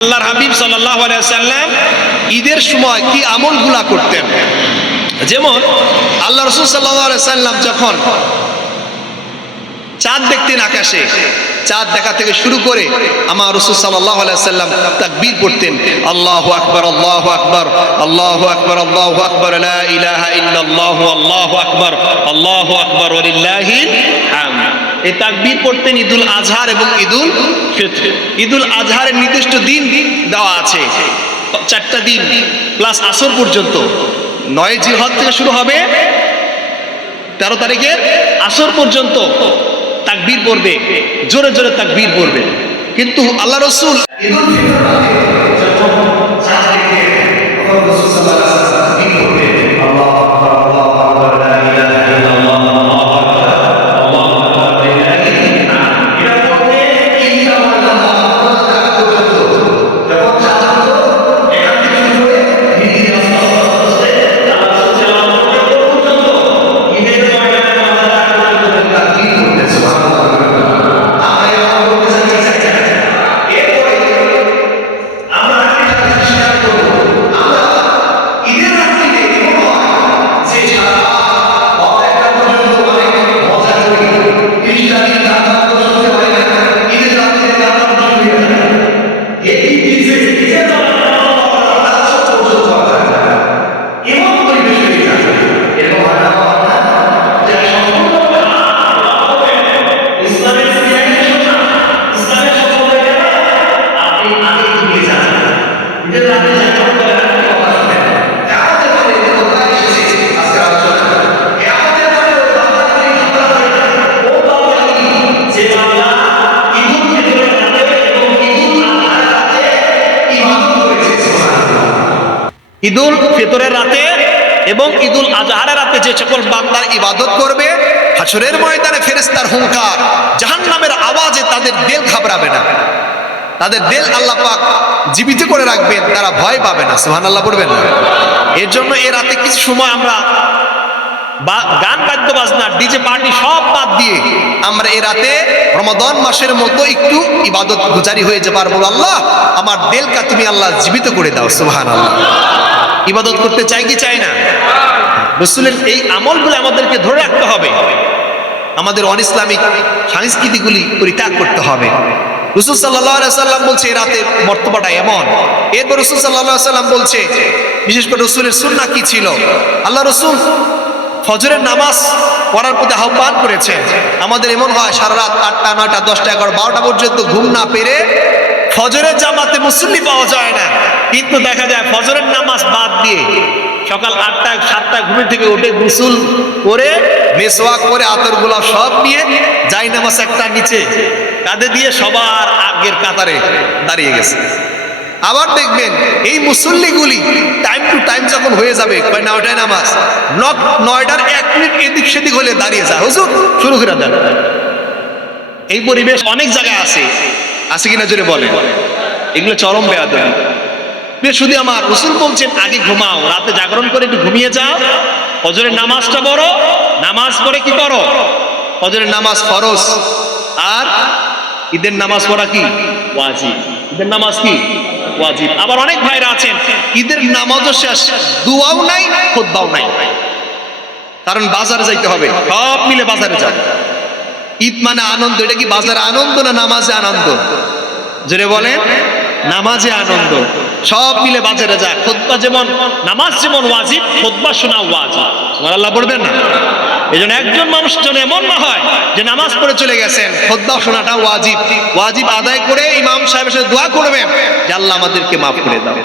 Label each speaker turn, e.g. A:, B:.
A: আল্লাহর হাবিব সাল্লাম ঈদের সময় কি আমলগুলা করতেন? যেমন আল্লাহ রসুল সাল্লাম যখন চাঁদ দেখতেন আকাশে, চাঁদ দেখা থেকে শুরু করে আমার রসুল সাল্লাহ সাল্লাম তাকবীর পড়তেন, আল্লাহ আকবর আল্লাহ আকবর আল্লাহ আকবর আল্লাহ আকবর আল্লাহ আকবর আল্লাহ আকবর ওয়ালিল্লাহিল হামদ এই তাকবীর পড়তেন ঈদুল আজহার এবং ঈদুল ফিতর। ঈদুল আজহারের নির্দিষ্ট দিন দেওয়া আছে। চারটা দিন প্লাস আসর পর্যন্ত। নয় জিলহদ থেকে শুরু হবে তেরো তারিখে আসর পর্যন্ত তাকবীর পড়বে। জোরে জোরে তাকবীর পড়বে। কিন্তু আল্লাহ রসুল ঈদুল ফিতরের রাতে এবং ঈদুল আজহারের রাতে যে সকল বান্দার ইবাদত করবে হাসরের ময়দানে ফেরেস্তার হুঙ্কার জাহান নামের আওয়াজে তাদের দেল ঘাবড়াবে না। তাদের দেল আল্লাহ পাক জীবিত করে রাখবেন, তারা ভয় পাবে না। সোহান আল্লাহ পড়বেন না। এর জন্য এ রাতে কিছু সময় আমরা বা গান বাদ্য বাজনা ডিজে পার্টি সব বাদ দিয়ে আমরা এ রাতে রমাদন মাসের মতো একটু ইবাদত গুজারি হয়ে যে পারব। আল্লাহ, আমার দেলকা তুমি আল্লাহ জীবিত করে দাও সুবহান আল্লাহ ইবাদত করতে চাই কি চাই না? রসুলের এই আমলগুলো আমাদেরকে ধরে রাখতে হবে। আমাদের অন ইসলামিক সংস্কৃতিগুলি পরিত্যাগ করতে হবে। রসুল সাল্লাহ সাল্লাম বলছে এ রাতের মর্তবাটা এমন? এরপর রসুল সাল্লাহ সাল্লাম বলছে, বিশেষ করে রসুলের সুন্না কি ছিল? আল্লাহ রসুল ফজরের নামাজ পড়ার প্রতি আহ্বান করেছেন। আমাদের এমন হয়, সারা রাত আটটা, নয়টা, দশটা এগারো বারোটা পর্যন্ত ঘুম না পেরে ফজরের জামাতে মুসল্লি পাওয়া যায় না। কিন্তু দেখা যায় ফজরের নামাজ বাদ দিয়ে সকাল আটটা, সাতটা ঘুমের থেকে উঠে গুসুল করে, মেসওয়াক করে আতর গোলাপ সব নিয়ে যাই নামাজ একটা নিচে, কাঁধে দিয়ে সবার আগের কাতারে দাঁড়িয়ে গেছে। আবার দেখবেন, এই মুসল্লিগুলি টাইম টু টাইম যখন হয়ে যাবে, কয় নয়টায় নামাজ নয়টার এক মিনিট এদিক সেদিক হলে দাঁড়িয়ে যায়। হুজুর, শুরু করে দেন। এই পরিবেশ অনেক জায়গায় আছে। আছে কিনা জোরে বলে এগুলো চরম প্রিয় শুধু আমার, রসুল বলছেন, আগে ঘুমাও, রাতে জাগরণ করে একটু ঘুমিয়ে যাও। হজরের নামাজটা বড় নামাজ পড়ে কি করো? হজরের নামাজ ফরজ। আর ঈদের নামাজ পড়া কি? ঈদের নামাজ কি? ওয়াজিব। আবার অনেক ভাইরা আছেন, ঈদের নামাজও শেষ, দুয়াও নাই খোদ্বাও নাই। কারণ বাজারে যাইতে হবে, সব মিলে বাজারে যান ঈদ মানে আনন্দ, এটা কি বাজারে আনন্দ না নামাজে আনন্দ? জোরে বলেন। নামাজে আনন্দ। সব মিলে বাজারে যায় খোদ্া যেমন নামাজ যেমন ওয়াজিব খোদ্া শোনা ওয়াজিব। তোমার আল্লাহ পড়বেন না এই জন্য একজন মানুষ যেন এমন না হয় যে নামাজ পড়ে চলে গেছেন খোদ্া শোনাটা ওয়াজিব। ওয়াজিব আদায় করে ইমাম সাহেবের সাথে দোয়া করবেন যে আল্লাহ আমাদেরকে মাফ করে দাও।